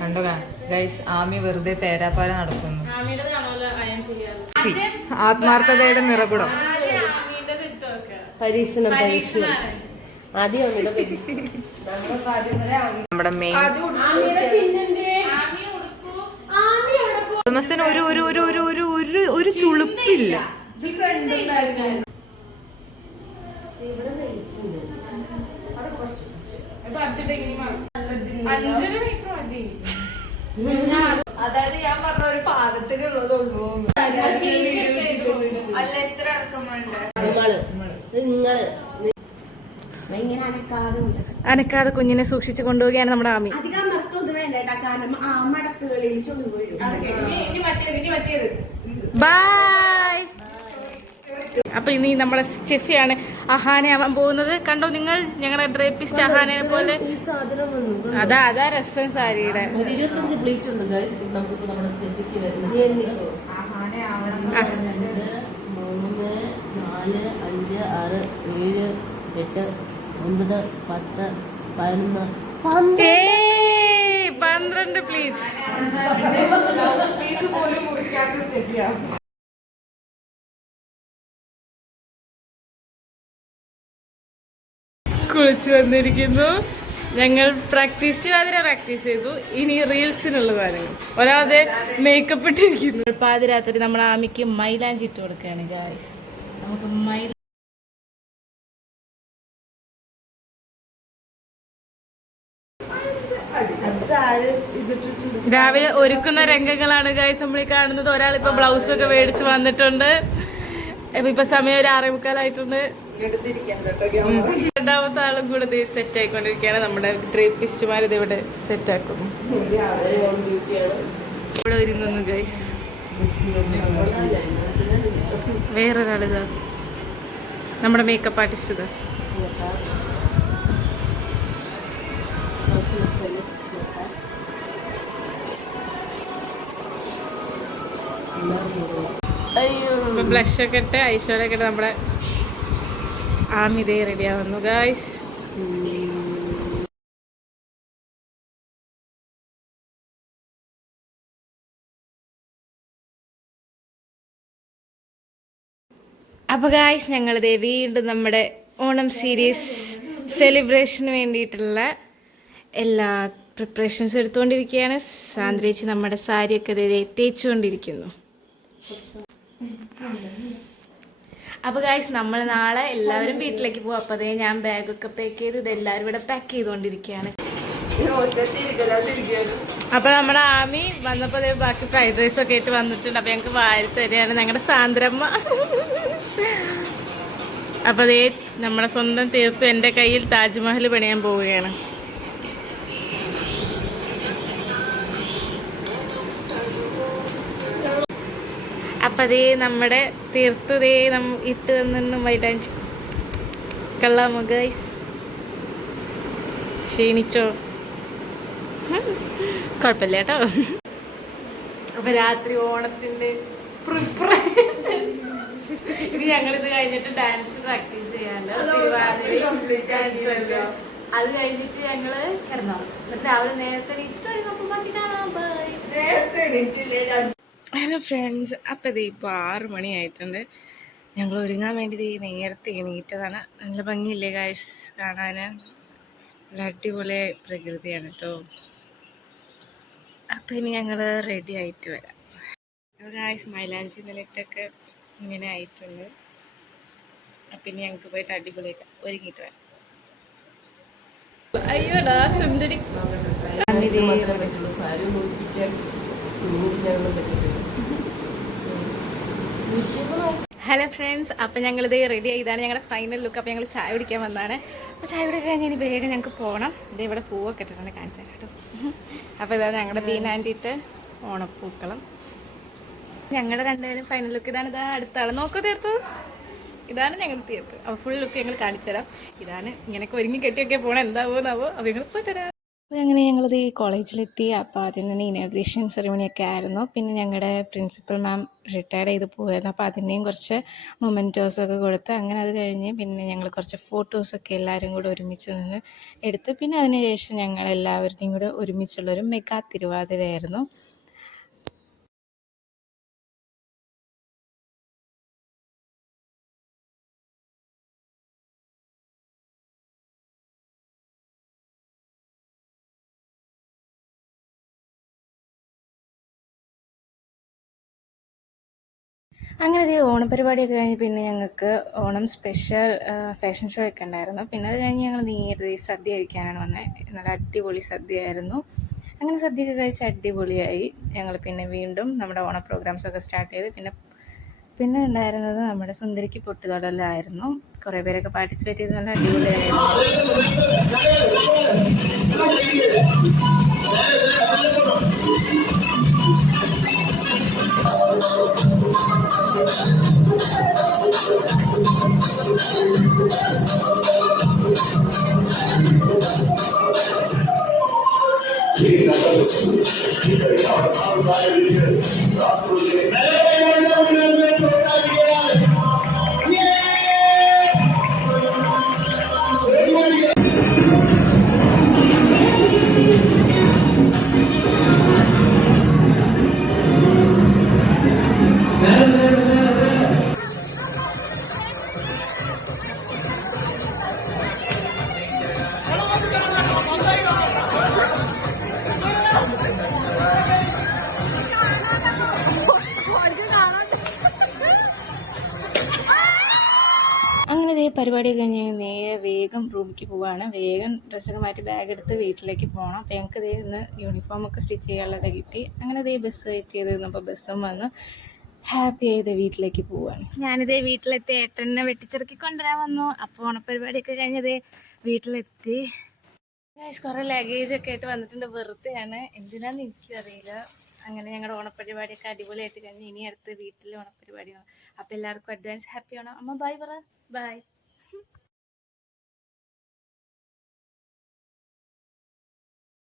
കണ്ടതാ ഗൈസ്, ആമി വെറുതെ തേരാപ്പാര നടക്കുന്നു. ആത്മാർത്ഥതയുടെ നിറകുടം. പരീക്ഷണം ആദ്യം നമ്മുടെ മെയിൻ ഉടമസ്ഥന് ഒരു ഒരു ഒരു ഒരു ഒരു ഒരു ഒരു ചുളുപ്പില്ല. അതായത് ഞാൻ പറഞ്ഞ ഒരു പാകത്തിനുള്ളതുള്ളൂ. അല്ല, എത്ര ഇറക്കം വേണ്ട? അനക്കാതെ കുഞ്ഞിനെ സൂക്ഷിച്ചു കൊണ്ടുപോവുകയാണ് നമ്മുടെ ആമി. ബൈ. അപ്പൊ ഇനി നമ്മുടെ സ്റ്റെഫിയാണ് അഹാനെ ആവാൻ പോകുന്നത്. കണ്ടോ നിങ്ങൾ, ഞങ്ങളുടെ ഡ്രേപ്പിസ്റ്റ് അഹാനെ പോലെ. അതാ രസം സാരിയുടെ. 25 പ്ലേറ്റ് ഉണ്ട് നമുക്കിപ്പോ നമ്മുടെ സ്റ്റെഫിക്ക് വരുന്നത്. 3, 4, 5, 6, 7, 8, 9, 10, 11, 12 പ്ലീസ്. കുളിച്ചു വന്നിരിക്കുന്നു. ഞങ്ങൾ പ്രാക്ടീസ് ചെയ്തു. ഇനി റീൽസിനുള്ളതാണ്. ഒരാളെ മേക്കപ്പ് ഇട്ടിരിക്കുന്നു. പാതിരാത്രി നമ്മൾ ആമിക്ക് മൈലാഞ്ചി ഇട്ട് കൊടുക്കുകയാണ് ഗായ്സ്. നമുക്ക് രാവിലെ ഒരുക്കുന്ന രംഗങ്ങളാണ് ഗായ്സ് നമ്മൾ ഈ കാണുന്നത്. ഒരാളിപ്പോ ബ്ലൗസൊക്കെ മേടിച്ച് വന്നിട്ടുണ്ട്. ഇപ്പൊ സമയം ഒരു 6:45 രണ്ടാമത്തെ ആളും കൂടെ സെറ്റ് ആയിക്കൊണ്ടിരിക്കുകയാണ്. നമ്മുടെ ഡ്രേപ്പിസ്റ്റുമാർ ഇത് ഇവിടെ സെറ്റ് ആക്കുന്നു. ഇവിടെ ഒരുങ്ങുന്നു ഗൈസ്. വേറൊരാളിതാ നമ്മുടെ മേക്കപ്പ് ആർട്ടിസ്റ്റ്. ഇത് ബ്ലഷ് ഒക്കെ ഇട്ട് ഐശ്വര്യൊക്കെ ഇട്ട് നമ്മുടെ ആമി ഇതേ റെഡി ആവുന്നു ഗായ്സ്. അപ്പോൾ ഗായ്സ്, ഞങ്ങളിതേ വീണ്ടും നമ്മുടെ ഓണം സീരീസ് സെലിബ്രേഷന് വേണ്ടിയിട്ടുള്ള എല്ലാ പ്രിപ്പറേഷൻസ് എടുത്തുകൊണ്ടിരിക്കുകയാണ്. സാന്ദ്രേച്ചി നമ്മുടെ സാരിയൊക്കെ തേച്ചുകൊണ്ടിരിക്കുന്നു. അപ്പോൾ ഗായ്സ്, നമ്മൾ നാളെ എല്ലാവരും വീട്ടിലേക്ക് പോകും. അപ്പോൾ അതേ ഞാൻ ബാഗൊക്കെ പാക്ക് ചെയ്ത് ഇതെല്ലാവരും ഇവിടെ പാക്ക് ചെയ്തുകൊണ്ടിരിക്കുകയാണ്. അപ്പോൾ നമ്മുടെ ആമി വന്നപ്പോൾ അതേ ബാക്കി ഫ്രൈഡ് റൈസൊക്കെ ആയിട്ട് വന്നിട്ടുണ്ട്. അപ്പോൾ ഞങ്ങൾക്ക് വാരി തരികയാണ് ഞങ്ങളുടെ സാന്ദ്രമ്മ. അപ്പോൾ അതേ നമ്മുടെ സ്വന്തം തീർത്തു എൻ്റെ കയ്യിൽ താജ്മഹൽ പണിയാൻ പോവുകയാണ്. അപ്പം അതേ നമ്മുടെ തീർത്തതേ ഇട്ട് തന്നും വൈകിട്ട് കള്ളാമോ ഗൈസ്? ക്ഷീണിച്ചോ? കുഴപ്പമില്ല കേട്ടോ. അപ്പം രാത്രി ഓണത്തിൻ്റെ പ്രിപ്പറേഷൻ. ഇനി ഞങ്ങളിത് കഴിഞ്ഞിട്ട് ഡാൻസ് പ്രാക്ടീസ് ചെയ്യാമല്ലോ. ഡാൻസല്ലോ. അത് കഴിഞ്ഞിട്ട് ഞങ്ങൾ കിടന്നോ. എന്നിട്ട് രാവിലെ നേരത്തെ എണീറ്റിട്ട് ഹലോ ഫ്രണ്ട്സ്, അപ്പോൾ ഇത് ഇപ്പോൾ 6 മണിയായിട്ടുണ്ട്. ഞങ്ങൾ ഒരുങ്ങാൻ വേണ്ടി നേരത്തെ എണീറ്റതാണ്. നല്ല ഭംഗിയില്ലേ ഗായ്സ് കാണാൻ? നല്ല അടിപൊളി പ്രകൃതിയാണ് കേട്ടോ. അപ്പോൾ ഇനി ഞങ്ങൾ റെഡി ആയിട്ട് വരാം. അപ്പോൾ ഗായ്സ്, മൈലാഞ്ചി നിലയിട്ടൊക്കെ ഇങ്ങനെ ആയിട്ടുണ്ട്. അപ്പം ഇനി ഞങ്ങൾക്ക് പോയിട്ട് അടിപൊളിയായിട്ട് ഒരുങ്ങിയിട്ട് വരാം. അയ്യോടാ സുന്ദരി. ഹലോ ഫ്രണ്ട്സ്, അപ്പം ഞങ്ങളിത് റെഡി ഇതാണ് ഞങ്ങളുടെ ഫൈനൽ ലുക്ക്. അപ്പോൾ ഞങ്ങൾ ചായ കുടിക്കാൻ വന്നതാണ്. അപ്പോൾ ചായ കുടിക്കാൻ കഴിഞ്ഞ് ഇനി വേഗം ഞങ്ങൾക്ക് പോകണം. ഇത് ഇവിടെ പൂവൊക്കെ ഇട്ടിട്ടുണ്ട്, കാണിച്ചാൽ കേട്ടോ. അപ്പോൾ ഇതാണ് ഞങ്ങളുടെ ബീനാൻറ്റിയിട്ട് ഓണപ്പൂക്കളം. ഞങ്ങളുടെ രണ്ടുപേരും ഫൈനൽ ലുക്ക് ഇതാണ്. ഇതാ അടുത്താണ് നോക്കൂ തീർത്ത്. ഇതാണ് ഞങ്ങൾ തീർത്ത്. അപ്പോൾ ഫുൾ ലുക്ക് ഞങ്ങൾ കാണിച്ചു തരാം. ഇതാണ് ഇങ്ങനെയൊക്കെ ഒരുങ്ങി കെട്ടിയൊക്കെ പോകണം. എന്താവോ എന്നാവോ. അപ്പോൾ ഞങ്ങൾ പോയിട്ട് അപ്പോൾ അങ്ങനെ ഞങ്ങളിത് ഈ കോളേജിലെത്തി. അപ്പോൾ ആദ്യം തന്നെ ഇനോഗ്രേഷൻ സെറിമണിയൊക്കെ ആയിരുന്നു. പിന്നെ ഞങ്ങളുടെ പ്രിൻസിപ്പൽ മാം റിട്ടയർഡ് ചെയ്ത് പോയിരുന്നു. അപ്പോൾ അതിൻ്റെയും കുറച്ച് മൊമെൻറ്റോസൊക്കെ കൊടുത്ത് അങ്ങനെ അത് കഴിഞ്ഞ് പിന്നെ ഞങ്ങൾ കുറച്ച് ഫോട്ടോസൊക്കെ എല്ലാവരും കൂടെ ഒരുമിച്ച് നിന്ന് എടുത്ത് പിന്നെ അതിനുശേഷം ഞങ്ങൾ എല്ലാവരുടെയും കൂടെ ഒരുമിച്ചുള്ളൊരു മെഗാ തിരുവാതിരയായിരുന്നു. അങ്ങനെ ഈ ഓണപരിപാടിയൊക്കെ കഴിഞ്ഞ് പിന്നെ ഞങ്ങൾക്ക് ഓണം സ്പെഷ്യൽ ഫാഷൻ ഷോ ഒക്കെ ഉണ്ടായിരുന്നു. പിന്നെ അത് കഴിഞ്ഞ് ഞങ്ങൾ നേരെ സദ്യ കഴിക്കാനാണ് വന്നത്. നല്ല അടിപൊളി സദ്യയായിരുന്നു. അങ്ങനെ സദ്യയൊക്കെ കഴിച്ച് അടിപൊളിയായി. ഞങ്ങൾ പിന്നെ വീണ്ടും നമ്മുടെ ഓണ പ്രോഗ്രാംസൊക്കെ സ്റ്റാർട്ട് ചെയ്ത് പിന്നെ ഉണ്ടായിരുന്നത് നമ്മുടെ സുന്ദരിക്ക് പൊട്ടുതൊടലായിരുന്നു. കുറേ പേരൊക്കെ പാർട്ടിസിപ്പേറ്റ് ചെയ്ത് നല്ല അടിപൊളിയായിരുന്നു. അങ്ങനെ ഇതേ പരിപാടി കഴിഞ്ഞ് നേരെ വേഗം റൂമിലേക്ക് പോവുകയാണ്. വേഗം ഡ്രസ്സൊക്കെ മാറ്റി ബാഗ് എടുത്ത് വീട്ടിലേക്ക് പോകണം. അപ്പോൾ ഞങ്ങൾക്ക് ഇതേ ഇന്ന് യൂണിഫോമൊക്കെ സ്റ്റിച്ച് ചെയ്യാനുള്ളത് കിട്ടി. അങ്ങനെ ഇതേ ബസ് വെയിറ്റ് ചെയ്ത് നിന്നപ്പോൾ ബസ്സും വന്ന് ഹാപ്പി ആയത് വീട്ടിലേക്ക് പോവുകയാണ്. ഞാനിതേ വീട്ടിലെത്തി. ഏട്ടനെ വെട്ടിച്ചിറക്കി കൊണ്ടുവരാൻ വന്നു. അപ്പോൾ ഓണപ്പരിപാടിയൊക്കെ കഴിഞ്ഞതേ വീട്ടിലെത്തി. കുറേ ലഗേജൊക്കെ ആയിട്ട് വന്നിട്ടുണ്ട്. വെറുതെയാണ്, എന്തിനാന്ന് എനിക്കറിയില്ല. അങ്ങനെ ഞങ്ങളുടെ ഓണപ്പരിപാടിയൊക്കെ അടിപൊളിയായിട്ട് കഴിഞ്ഞ് ഇനി അടുത്ത് വീട്ടിൽ ഓണപ്പരിപാടിയാണ്. അപ്പോൾ എല്ലാവർക്കും അഡ്വാൻസ് ഹാപ്പി ഓണം. അമ്മ ബൈ പറ. ബൈ.